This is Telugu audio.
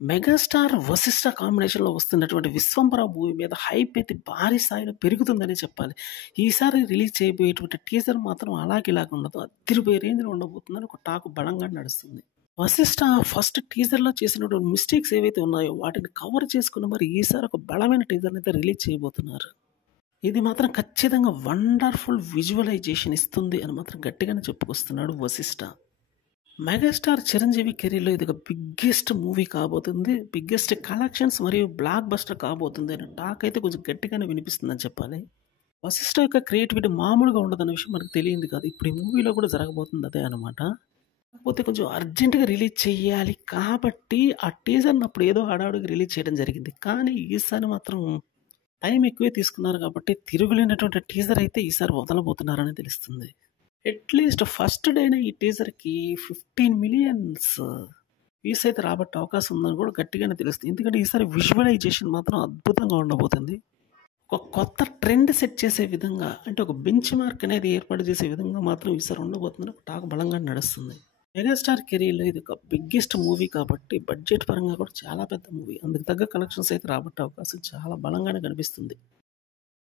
మెగాస్టార్, వశిష్ఠ కాంబినేషన్‌లో వస్తున్నటువంటి 'విశ్వంబర' మూవీ మీద హైప్ అయితే భారీ స్థాయిలో పెరుగుతుందనే చెప్పాలి. ఈసారి రిలీజ్ చేయబోయేటువంటి టీజర్ మాత్రం అలాగిలాగ ఉండదు. అదిరిపోయే రేంజ్‌లో ఉండబోతుందని ఒక టాక్ బలంగా నడుస్తుంది. 'వశిష్ఠ' ఫస్ట్ టీజర్‌లో చేసినటువంటి మిస్టేక్స్ ఏవైతే ఉన్నాయో వాటిని కవర్ చేసుకొని మరి ఈసారి ఒక బలమైన టీజర్‌నైతే రిలీజ్ చేయబోతున్నారు. ఇది మాత్రం ఖచ్చితంగా వండర్‌ఫుల్ విజువలైజేషన్ ఇస్తుంది అని మాత్రం గట్టిగానే చెప్పుకొస్తున్నాడు 'వశిష్ఠ'. మెగాస్టార్ చిరంజీవి కెరీర్‌లో ఇదొక బిగ్గెస్ట్ మూవీ కాబోతుంది. బిగ్గెస్ట్ కలెక్షన్స్ మరియు బ్లాక్ బస్టర్ కాబోతుంది అనే టాక్ అయితే కొంచెం గట్టిగానే వినిపిస్తుందని చెప్పాలి. 'వశిష్ఠ' యొక్క క్రియేటివిటీ మామూలుగా ఉండదన్న విషయం మనకు తెలియంది కాదు. ఇప్పుడు ఈ మూవీలో కూడా జరగబోతుంది అదే అనమాట. కాకపోతే కొంచెం అర్జెంట్‌గా రిలీజ్ చేయాలి కాబట్టి ఆ టీజర్‌ని అప్పుడు ఏదో హడావుడిగా రిలీజ్ చేయడం జరిగింది. కానీ ఈసారి మాత్రం టైం ఎక్కువే తీసుకున్నారు కాబట్టి తిరుగులేనటువంటి టీజర్ అయితే ఈసారి వదలబోతున్నారని తెలుస్తుంది. అట్‌లీస్ట్ ఫస్ట్ డేనే ఈ టీజర్‌కి 15,000,000 వ్యూస్ అయితే రాబట్టే అవకాశం ఉందని కూడా గట్టిగానే తెలుస్తుంది. ఎందుకంటే ఈసారి విజువలైజేషన్ మాత్రం అద్భుతంగా ఉండబోతుంది. ఒక కొత్త ట్రెండ్ సెట్ చేసే విధంగా అంటే ఒక బెంచ్ మార్క్ అనేది ఏర్పాటు చేసే విధంగా మాత్రం ఈసారి ఉండబోతుందని ఒక టాక్ బలంగా నడుస్తుంది. మెగాస్టార్ కెరీర్‌లో ఇది ఒక బిగ్గెస్ట్ మూవీ కాబట్టి బడ్జెట్ పరంగా కూడా చాలా పెద్ద మూవీ. అందుకు తగ్గ కలెక్షన్స్ అయితే రాబట్టే అవకాశం చాలా బలంగానే కనిపిస్తుంది.